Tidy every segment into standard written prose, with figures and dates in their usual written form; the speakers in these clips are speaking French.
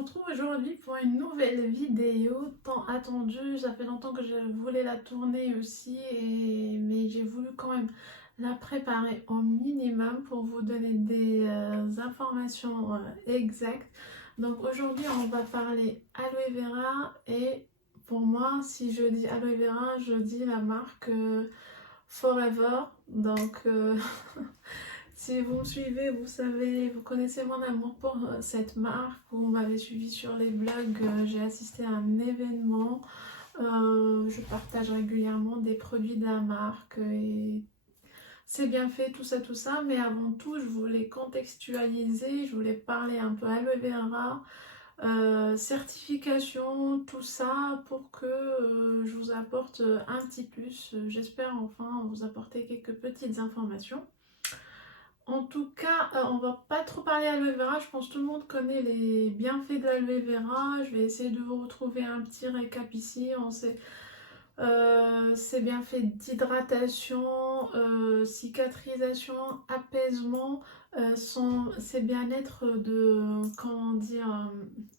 retrouve aujourd'hui pour une nouvelle vidéo tant attendue. Ça fait longtemps que je voulais la tourner aussi, mais j'ai voulu quand même la préparer au minimum pour vous donner des informations exactes. Donc aujourd'hui, on va parler aloe vera et pour moi, si je dis aloe vera, je dis la marque Forever. Donc si vous me suivez, vous savez, vous connaissez mon amour pour cette marque. Vous m'avez suivi sur les blogs, j'ai assisté à un événement. Je partage régulièrement des produits de la marque et c'est bien fait, tout ça. Mais avant tout, je voulais contextualiser, je voulais parler un peu aloe vera, certification, tout ça pour que je vous apporte un petit plus. J'espère enfin vous apporter quelques petites informations. En tout cas, on va pas trop parler aloe vera. Je pense que tout le monde connaît les bienfaits de l'aloe vera. Je vais essayer de vous retrouver un petit récap ici. On sait ses bienfaits d'hydratation, cicatrisation, apaisement, ses bien-être de, comment dire,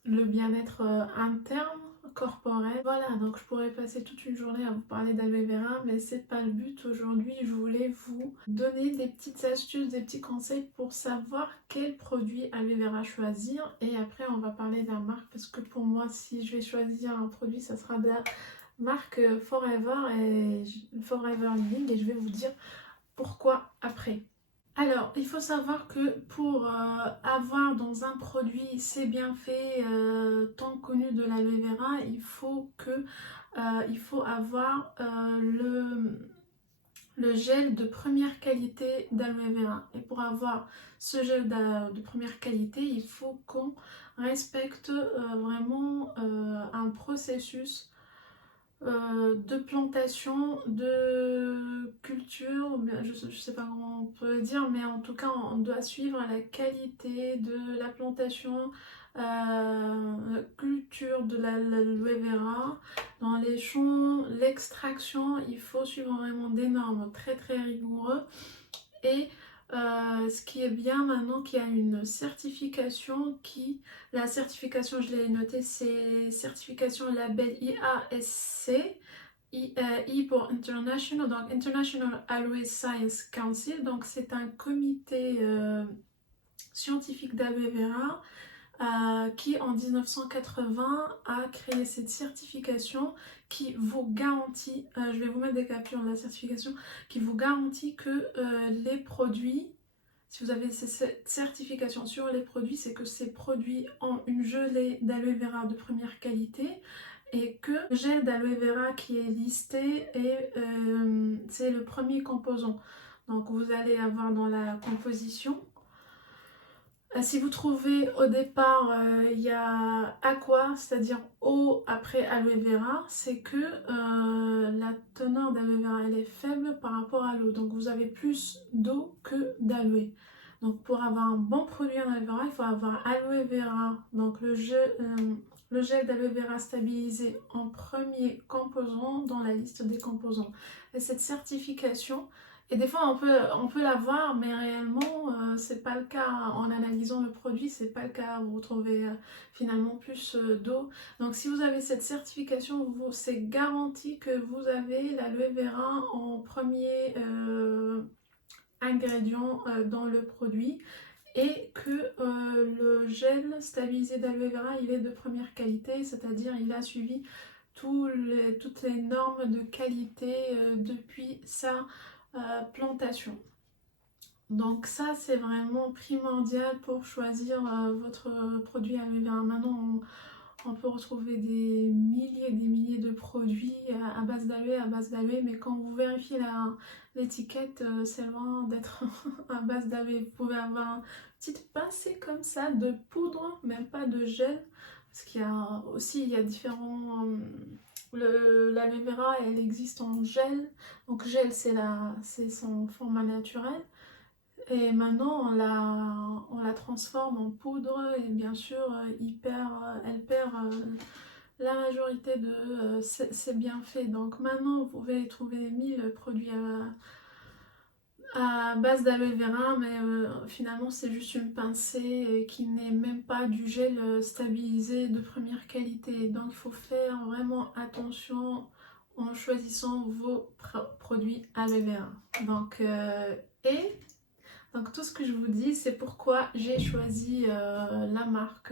le bien-être interne, corporel. Voilà, donc je pourrais passer toute une journée à vous parler d'aloe vera, mais c'est pas le but aujourd'hui. Je voulais vous donner des petites astuces, des petits conseils pour savoir quel produit aloe vera choisir. Et après, on va parler de la marque parce que pour moi, si je vais choisir un produit, ça sera de la marque Forever et Forever Living et je vais vous dire pourquoi après. Alors, il faut savoir que pour avoir dans un produit ces bienfaits tant connus de l'aloe vera, il faut avoir le gel de première qualité d'aloe vera. Et pour avoir ce gel de première qualité, il faut qu'on respecte vraiment un processus de plantation, de culture, je ne sais pas comment on peut le dire, mais en tout cas on doit suivre la qualité de la plantation, la culture de l'aloe vera. Dans les champs, l'extraction, il faut suivre vraiment des normes très très rigoureuses. Et ce qui est bien maintenant qu'il y a une certification la certification je l'ai notée, c'est certification label IASC, I pour International, donc International Aloe Science Council, donc c'est un comité scientifique d'aloe vera qui en 1980 a créé cette certification qui vous garantit, je vais vous mettre des captures de la certification, qui vous garantit que les produits, si vous avez cette certification sur les produits, c'est que ces produits ont une gelée d'aloe vera de première qualité et que le gel d'aloe vera qui est listé c'est le premier composant. Donc vous allez avoir dans la composition. Si vous trouvez au départ, il y a aqua, c'est-à-dire eau après aloe vera, c'est que la teneur d'aloe vera elle est faible par rapport à l'eau. Donc vous avez plus d'eau que d'aloe. Donc pour avoir un bon produit en aloe vera, il faut avoir aloe vera, donc le gel d'aloe vera stabilisé en premier composant dans la liste des composants. Et cette certification, et des fois on peut l'avoir, mais réellement c'est pas le cas. En analysant le produit, c'est pas le cas. Vous retrouvez finalement plus d'eau. Donc si vous avez cette certification, c'est garanti que vous avez l'aloe vera en premier ingrédient dans le produit et que le gel stabilisé d'aloe vera il est de première qualité, c'est-à-dire il a suivi toutes les normes de qualité depuis sa plantation. Donc ça c'est vraiment primordial pour choisir votre produit aloe vera. Maintenant on peut retrouver des milliers de produits à base d'aloe, mais quand vous vérifiez l'étiquette, c'est loin d'être à base d'aloe. Vous pouvez avoir une petite pincée comme ça de poudre, même pas de gel, parce qu'il y a aussi il y a différents. L'aloe vera elle existe en gel, donc gel c'est son format naturel. Et maintenant, on la transforme en poudre et bien sûr, elle perd la majorité de ses bienfaits. Donc maintenant, vous pouvez trouver 1000 produits à base d'aloe vera, mais finalement c'est juste une pincée qui n'est même pas du gel stabilisé de première qualité. Donc il faut faire vraiment attention en choisissant vos produits aloe vera. Donc, et donc tout ce que je vous dis, c'est pourquoi j'ai choisi la marque,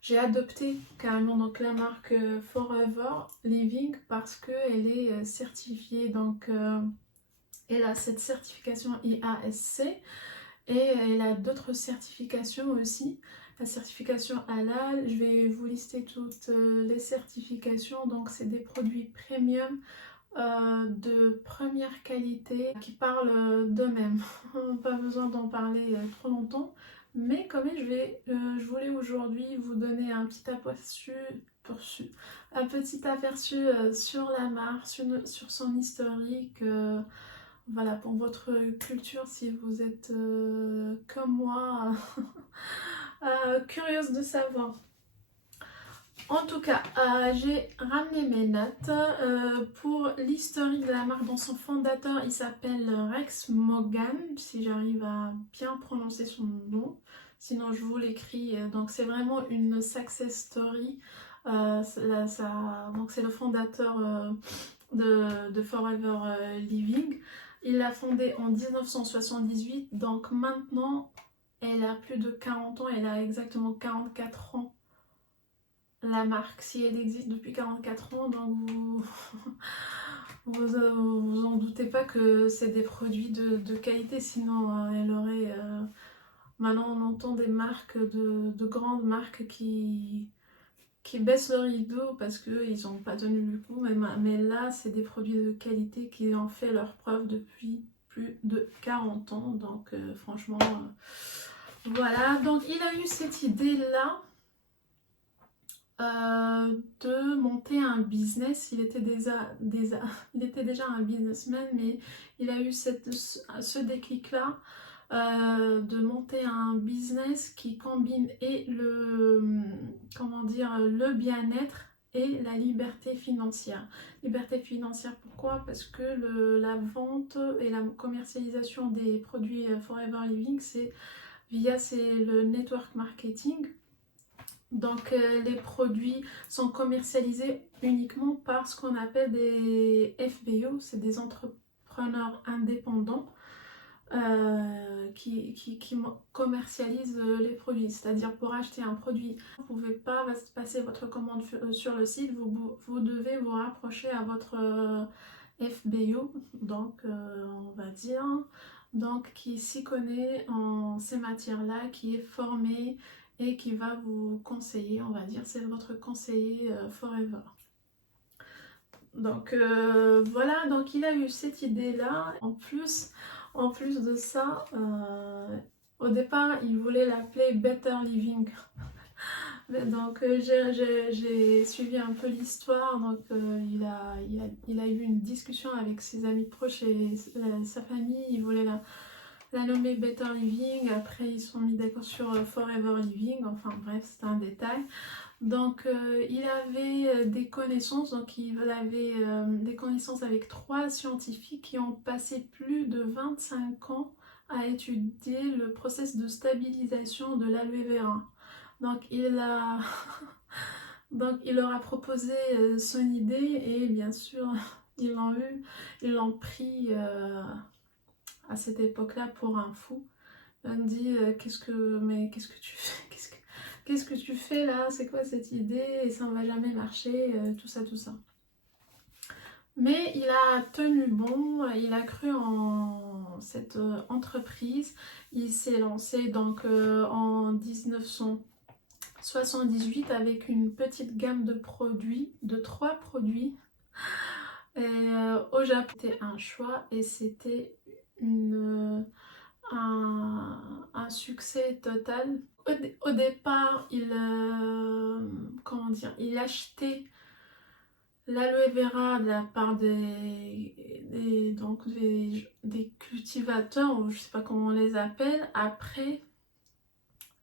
j'ai adopté carrément donc la marque Forever Living parce qu'elle est certifiée, donc elle a cette certification IASC et elle a d'autres certifications aussi. La certification halal, je vais vous lister toutes les certifications, donc c'est des produits premium de première qualité qui parlent d'eux-mêmes. Pas besoin d'en parler trop longtemps, mais quand même je voulais aujourd'hui vous donner un petit aperçu, sur la marque, sur son historique. Voilà, pour votre culture, si vous êtes comme moi, curieuse de savoir. En tout cas, j'ai ramené mes notes pour l'historique de la marque. Dans son fondateur, il s'appelle Rex Morgan, si j'arrive à bien prononcer son nom. Sinon, je vous l'écris. Donc, c'est vraiment une success story. Donc, c'est le fondateur de Forever Living. Il l'a fondée en 1978. Donc, maintenant, elle a plus de 40 ans. Elle a exactement 44 ans. La marque, si elle existe depuis 44 ans, donc vous en doutez pas que c'est des produits de qualité, sinon elle aurait... maintenant on entend des marques, de grandes marques qui baissent le rideau parce qu'ils n'ont pas tenu le coup, mais là c'est des produits de qualité qui ont fait leur preuve depuis plus de 40 ans, donc franchement, voilà. Donc il a eu cette idée-là de monter un business. Il était déjà un businessman, mais il a eu ce déclic-là de monter un business qui combine et le bien-être et la liberté financière. Liberté financière, pourquoi? Parce que la vente et la commercialisation des produits Forever Living, c'est le network marketing. Donc les produits sont commercialisés uniquement par ce qu'on appelle des FBO, c'est des entrepreneurs indépendants qui commercialisent les produits. C'est-à-dire pour acheter un produit, vous ne pouvez pas passer votre commande sur le site, vous devez vous rapprocher à votre FBO, donc on va dire, donc qui s'y connaît en ces matières-là, qui est formé et qui va vous conseiller, on va dire, c'est votre conseiller forever. Donc voilà, donc il a eu cette idée-là. En plus de ça, au départ, il voulait l'appeler Better Living. Donc j'ai suivi un peu l'histoire. Donc il a eu une discussion avec ses amis proches et sa famille. Il voulait la nommer Better Living. Après, ils se sont mis d'accord sur Forever Living. Enfin bref, c'est un détail. Donc il avait des connaissances, donc il avait des connaissances avec 3 scientifiques qui ont passé plus de 25 ans à étudier le processus de stabilisation de l'aloe vera. Donc donc il leur a proposé son idée et bien sûr ils l'ont pris à cette époque-là pour un fou. Il me dit qu'est-ce que tu fais, qu'est-ce que tu fais là, c'est quoi cette idée et ça ne va jamais marcher, tout ça. Mais il a tenu bon, il a cru en cette entreprise, il s'est lancé donc en 1978 avec une petite gamme de produits, de 3 produits. Et au Japon, c'était un choix et c'était un succès total. Au départ, il achetait l'aloe vera de la part des cultivateurs, ou je sais pas comment on les appelle. Après,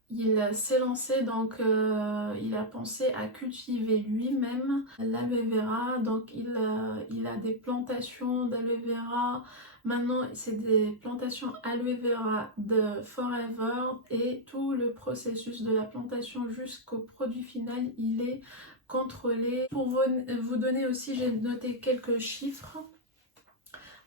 il s'est lancé, donc il a pensé à cultiver lui-même l'aloe vera. Donc il a des plantations d'aloe vera Maintenant, c'est des plantations aloe vera de Forever et tout le processus de la plantation jusqu'au produit final, il est contrôlé. Pour vous donner aussi, j'ai noté quelques chiffres.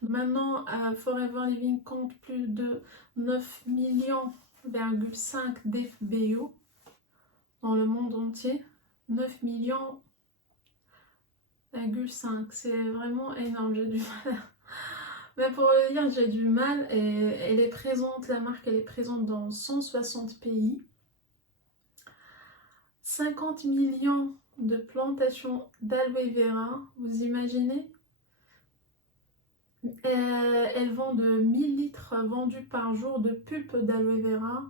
Maintenant, Forever Living compte plus de 9 millions,5 d'FBO dans le monde entier. 9 millions,5, c'est vraiment énorme, j'ai du mal. Mais pour le dire, j'ai du mal. Et elle est présente, la marque, elle est présente dans 160 pays. 50 millions de plantations d'aloe vera, vous imaginez? Elles vendent 1000 litres vendus par jour de pulpe d'aloe vera.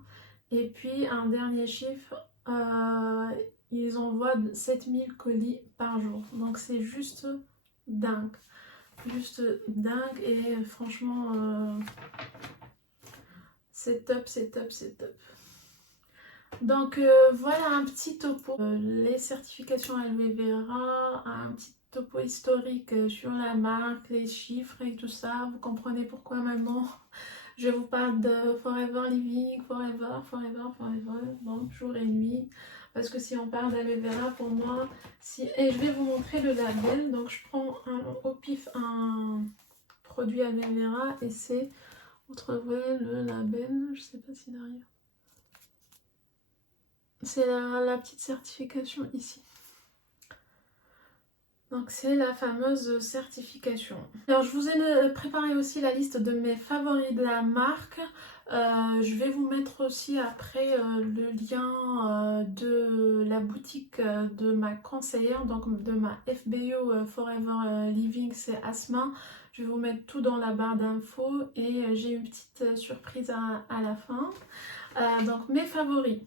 Et puis un dernier chiffre, ils envoient 7000 colis par jour. Donc c'est juste dingue. Juste dingue et franchement, c'est top, c'est top, c'est top. Donc voilà un petit topo. Les certifications aloe vera, un petit topo historique sur la marque, les chiffres et tout ça. Vous comprenez pourquoi maintenant je vous parle de Forever Living, Forever, Forever, Forever, donc jour et nuit. Parce que si on parle d'aloe vera, pour moi, si... Et je vais vous montrer le label. Donc je prends au pif un produit aloe vera et c'est, vous trouvez le label, je sais pas si derrière. C'est la petite certification ici. Donc c'est la fameuse certification. Alors je vous ai préparé aussi la liste de mes favoris de la marque. Je vais vous mettre aussi après le lien de la boutique de ma conseillère, donc de ma FBO Forever Living, c'est Asma. Je vais vous mettre tout dans la barre d'infos et j'ai une petite surprise à la fin. Donc mes favoris.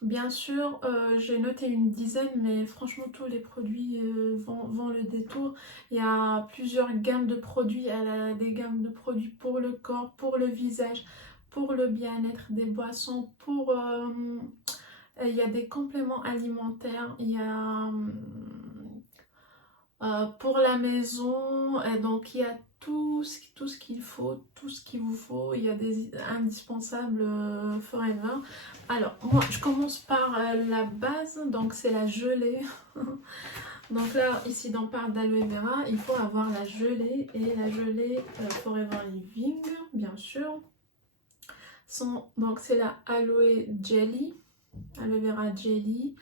Bien sûr, j'ai noté une dizaine, mais franchement, tous les produits vont le détour. Il y a plusieurs gammes de produits. Elle a des gammes de produits pour le corps, pour le visage, pour le bien-être, des boissons, il y a des compléments alimentaires, il y a pour la maison, et donc il y a tout ce qu'il faut, tout ce qu'il vous faut. Il y a des indispensables Forever. Alors moi je commence par la base, donc c'est la gelée. Donc là ici dans parle d'aloe vera, il faut avoir la gelée et la gelée Forever Living bien sûr. Donc c'est la aloe jelly, aloe vera jelly.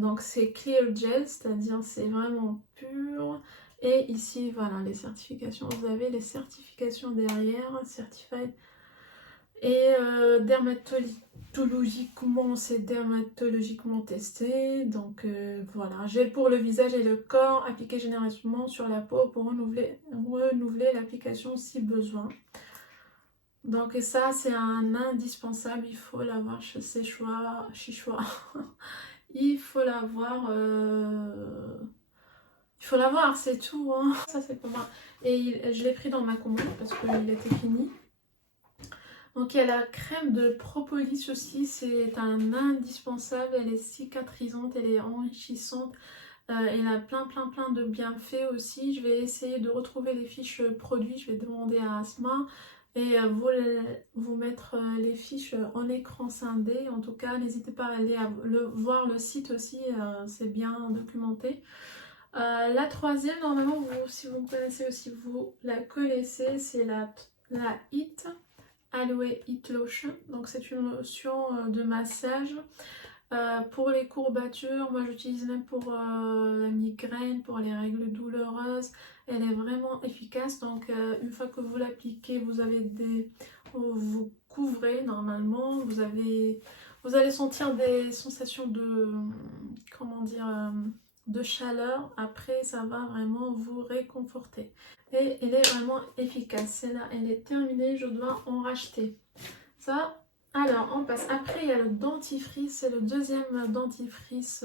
Donc c'est clear gel, c'est-à-dire c'est vraiment pur. Et ici voilà les certifications, vous avez les certifications derrière, certified. Et dermatologiquement, c'est dermatologiquement testé. Donc voilà, gel pour le visage et le corps, appliqué généralement sur la peau pour renouveler l'application si besoin. Donc ça c'est un indispensable, il faut l'avoir chez Chichois. Il faut l'avoir, c'est tout, hein. Ça c'est pour moi. Et je l'ai pris dans ma commande parce qu'il était fini. Donc il y a la crème de propolis aussi, c'est un indispensable. Elle est cicatrisante, elle est enrichissante. Elle a plein de bienfaits aussi. Je vais essayer de retrouver les fiches produits, je vais demander à Asma. Et vous mettre les fiches en écran scindé. En tout cas, n'hésitez pas à aller voir le site aussi, c'est bien documenté. La troisième, normalement, si vous me connaissez aussi, vous la connaissez, c'est la Hit Aloe Hit Lotion. Donc c'est une lotion de massage. Pour les courbatures, moi j'utilise même pour la migraine, pour les règles douloureuses. Elle est vraiment efficace. Donc une fois que vous l'appliquez, vous couvrez normalement. Vous allez sentir des sensations de, comment dire, de chaleur. Après, ça va vraiment vous réconforter. Et elle est vraiment efficace. Celle-là, elle est terminée. Je dois en racheter. Ça. Alors, on passe. Après, il y a le dentifrice. C'est le deuxième dentifrice,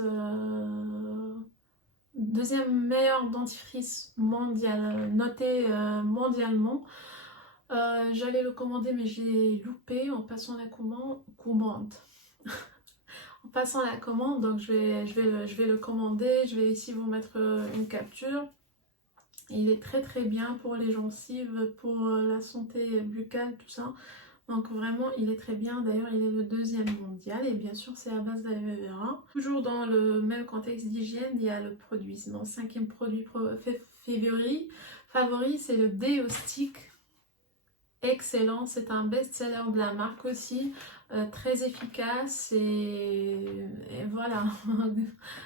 deuxième meilleur dentifrice mondial, noté mondialement. J'allais le commander, mais j'ai loupé en passant la commande. En passant la commande, donc je vais le commander. Je vais ici vous mettre une capture. Il est très très bien pour les gencives, pour la santé buccale, tout ça. Donc vraiment, il est très bien. D'ailleurs, il est le 2e mondial et bien sûr, c'est à base d'aloe vera. Toujours dans le même contexte d'hygiène, il y a le produit. Mon 5e produit favori, c'est le Deo Stick. Excellent, c'est un best-seller de la marque aussi, très efficace et voilà.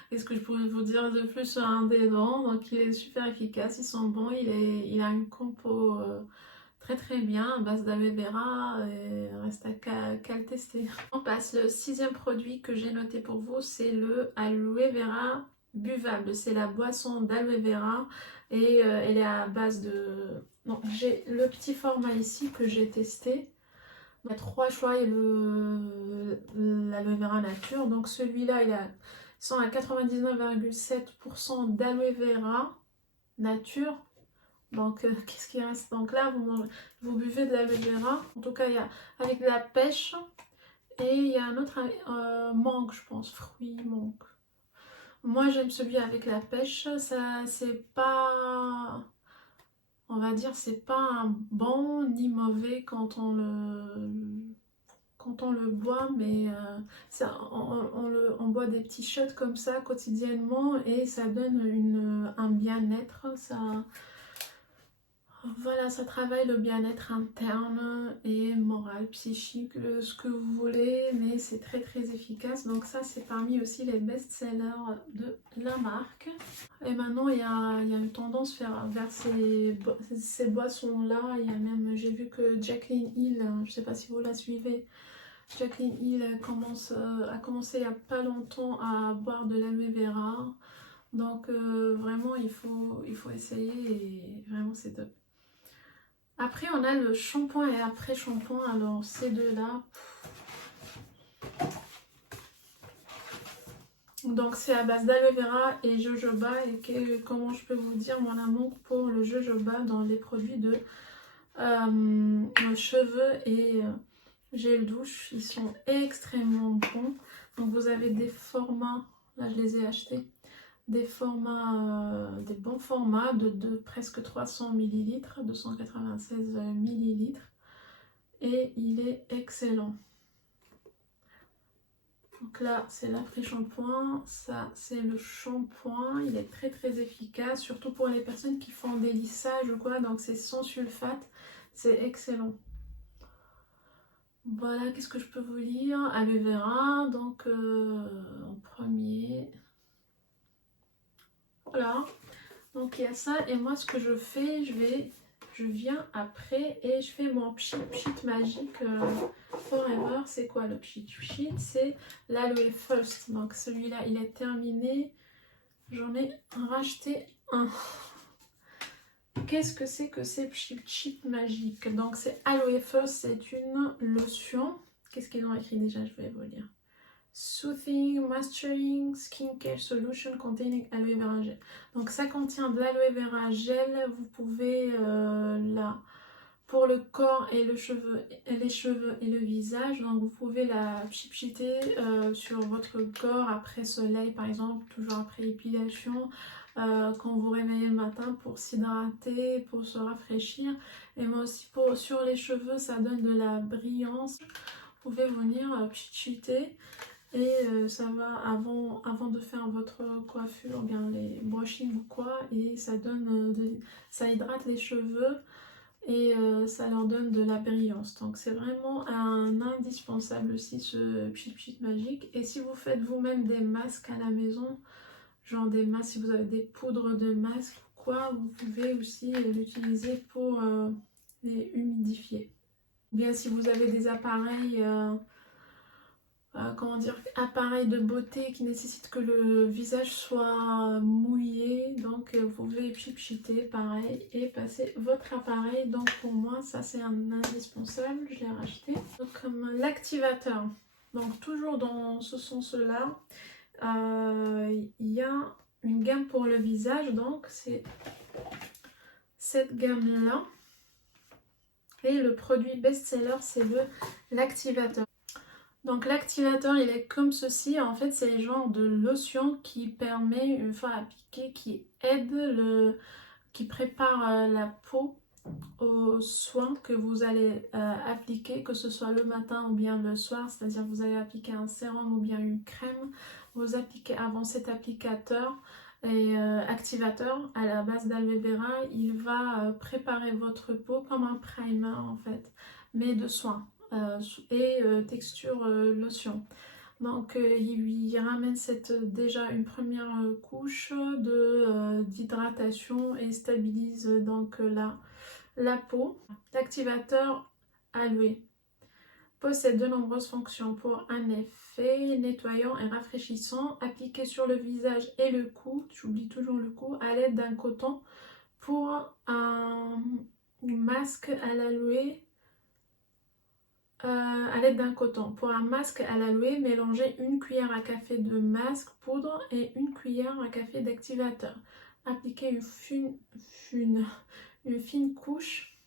Qu'est-ce que je pourrais vous dire de plus sur un déodorant? Donc il est super efficace, ils sont bons, il a une compo très très bien à base d'aloe vera et reste qu'à le tester. On passe, le 6e produit que j'ai noté pour vous, c'est le aloe vera buvable. C'est la boisson d'aloe vera et elle est à base de... Non, j'ai le petit format ici que j'ai testé. Il y a 3 choix, il y a l'aloe vera nature. Donc celui-là, il sont à 99,7% d'aloe vera nature. Donc, qu'est-ce qui reste? Donc là, vous buvez de l'aloe vera. En tout cas, il y a avec de la pêche. Et il y a un autre mangue, je pense. Fruit, mangue. Moi, j'aime celui avec la pêche. Ça, c'est pas... On va dire, c'est pas un bon ni mauvais quand on le boit, mais on boit des petits shots comme ça quotidiennement et ça donne un bien-être. Voilà, ça travaille le bien-être interne et moral, psychique, ce que vous voulez, mais c'est très très efficace. Donc ça, c'est parmi aussi les best-sellers de la marque. Et maintenant, il y a une tendance vers ces boissons-là. Il y a même, j'ai vu que Jaclyn Hill, je ne sais pas si vous la suivez, Jaclyn Hill a commencé il n'y a pas longtemps à boire de l'aloe vera. Donc vraiment, il faut essayer et vraiment c'est top. Après, on a le shampoing et après-shampoing. Alors, ces deux-là. Donc, c'est à base d'aloe vera et jojoba. Et comment je peux vous dire mon amour pour le jojoba dans les produits de cheveux et gel douche. Ils sont extrêmement bons. Donc, vous avez des formats. Là, je les ai achetés. Des bons formats de presque 300 ml, 296 ml. Et il est excellent. Donc là, c'est l'après-shampoing. Ça, c'est le shampoing. Il est très très efficace, surtout pour les personnes qui font des lissages ou quoi. Donc c'est sans sulfate. C'est excellent. Voilà, qu'est-ce que je peux vous lire? Aloe vera, donc en premier. Voilà. Donc il y a ça. Et moi, ce que je fais, je viens après et je fais mon pchit magique forever. C'est quoi le pchit? C'est l'aloe first. Donc celui-là, il est terminé. J'en ai racheté un. Qu'est-ce que c'est que ces pchit magique? Donc c'est aloe first, c'est une lotion. Qu'est-ce qu'ils ont écrit déjà? Je vais vous lire. Soothing, Mastering, Skincare Solution containing aloe vera gel. Donc ça contient de l'aloe vera gel. Vous pouvez pour le corps et les cheveux et le visage. Donc vous pouvez la pchiter sur votre corps après soleil par exemple, toujours après épilation. Quand vous réveillez le matin pour s'hydrater, pour se rafraîchir. Et moi aussi sur les cheveux, ça donne de la brillance. Vous pouvez venir pchiter. Et ça va avant de faire votre coiffure, ou bien les brushing ou quoi, et ça donne ça hydrate les cheveux et ça leur donne de la brillance. Donc c'est vraiment un indispensable aussi ce pchit magique. Et si vous faites vous-même des masques à la maison, genre des masques, si vous avez des poudres de masque ou quoi, vous pouvez aussi l'utiliser pour les humidifier. Ou bien si vous avez des appareils comment dire, appareil de beauté qui nécessite que le visage soit mouillé, donc vous pouvez pchiter pareil et passer votre appareil. Donc pour moi ça c'est un indispensable, je l'ai racheté. Donc, comme l'activateur, donc toujours dans ce sens là, il y a une gamme pour le visage, donc c'est cette gamme là, et le produit best-seller c'est l'activateur. Donc l'activateur il est comme ceci, en fait c'est le genre de lotion qui permet une fois appliqué, qui aide qui prépare la peau aux soins que vous allez appliquer, que ce soit le matin ou bien le soir, c'est-à-dire vous allez appliquer un sérum ou bien une crème, vous appliquez avant cet applicateur et activateur à la base d'aloe vera, il va préparer votre peau comme un primer en fait, mais de soins et texture lotion. Donc il ramène déjà une première couche d'hydratation et stabilise donc la peau. L'activateur aloe possède de nombreuses fonctions pour un effet nettoyant et rafraîchissant appliqué sur le visage et le cou, j'oublie toujours le cou, à l'aide d'un coton pour un masque à l'aloe. À l'aide d'un coton. Pour un masque à l'aloe, mélangez une cuillère à café de masque poudre et une cuillère à café d'activateur. Appliquez une fine couche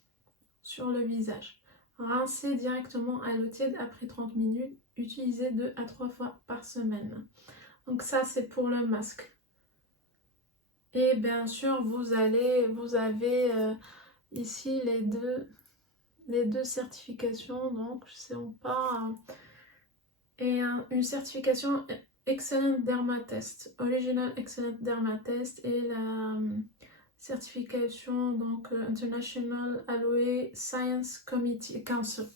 sur le visage. Rincez directement à l'eau tiède après 30 minutes. Utilisez 2 à 3 fois par semaine. Donc ça c'est pour le masque. Et bien sûr vous avez ici les deux certifications, donc c'est pas et une certification Excellent Derma Test, Original Excellent Derma Test et la certification donc International Aloe Science Committee Council.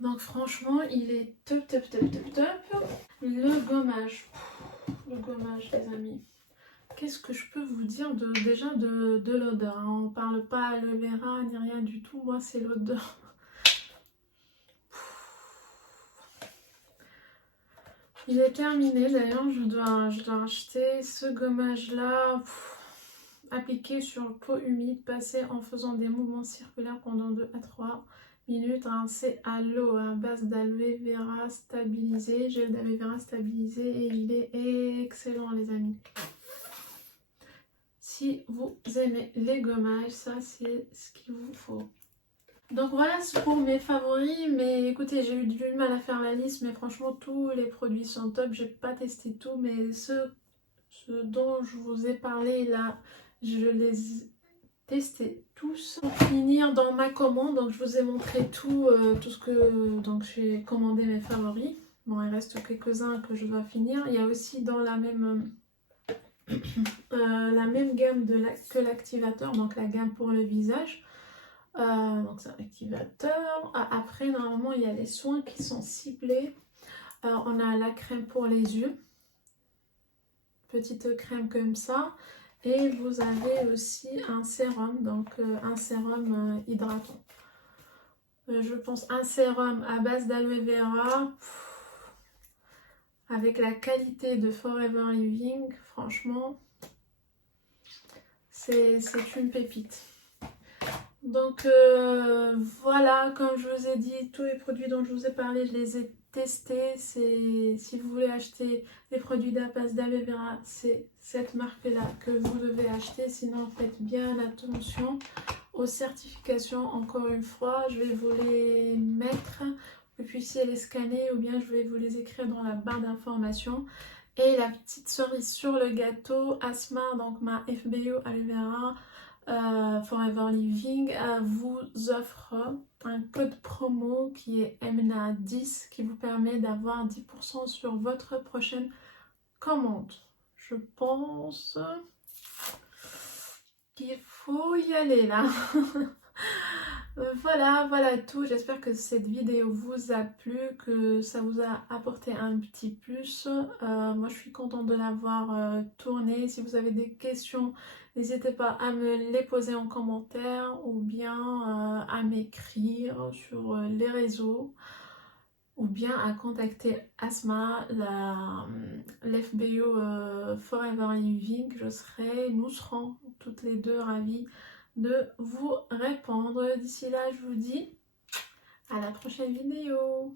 Donc franchement il est top top top top top. Le gommage les amis. Qu'est-ce que je peux vous dire déjà de l'odeur, hein. On parle pas aloe vera ni rien du tout, moi c'est l'odeur. Il est terminé d'ailleurs, je dois acheter ce gommage là, appliqué sur peau humide, passé en faisant des mouvements circulaires pendant 2 à 3 minutes, rincé à l'eau à base d'aloe vera stabilisé, gel d'aloe vera stabilisé et il est excellent les amis. Si vous aimez les gommages, ça c'est ce qu'il vous faut. Donc voilà, c'est pour mes favoris, mais écoutez, j'ai eu du mal à faire la liste, mais franchement tous les produits sont top. J'ai pas testé tout, mais ceux dont je vous ai parlé là, je les ai testés tous. Pour finir dans ma commande, donc je vous ai montré tout ce que donc j'ai commandé mes favoris. Bon, il reste quelques-uns que je dois finir. Il y a aussi dans la même gamme que l'activateur, donc la gamme pour le visage. Donc c'est un activateur. Après normalement il y a les soins qui sont ciblés. On a la crème pour les yeux, petite crème comme ça, et vous avez aussi un sérum, donc un sérum hydratant. Je pense un sérum à base d'aloe vera avec la qualité de Forever Living, franchement c'est une pépite. Donc voilà, comme je vous ai dit, tous les produits dont je vous ai parlé, je les ai testés. Si vous voulez acheter des produits d'Apas d'aloe vera, c'est cette marque-là que vous devez acheter. Sinon, faites bien attention aux certifications. Encore une fois, je vais vous les mettre, que vous puissiez les scanner ou bien je vais vous les écrire dans la barre d'informations. Et la petite cerise sur le gâteau, Asma, donc ma FBO aloe vera, Forever Living vous offre un code promo qui est MNA10 qui vous permet d'avoir 10% sur votre prochaine commande. Je pense qu'il faut y aller là. Voilà tout. J'espère que cette vidéo vous a plu, que ça vous a apporté un petit plus. Moi je suis contente de l'avoir tournée. Si vous avez des questions, n'hésitez pas à me les poser en commentaire ou bien à m'écrire sur les réseaux ou bien à contacter Asma, l'FBO Forever Living. Nous serons toutes les deux ravies de vous répondre. D'ici là, je vous dis à la prochaine vidéo.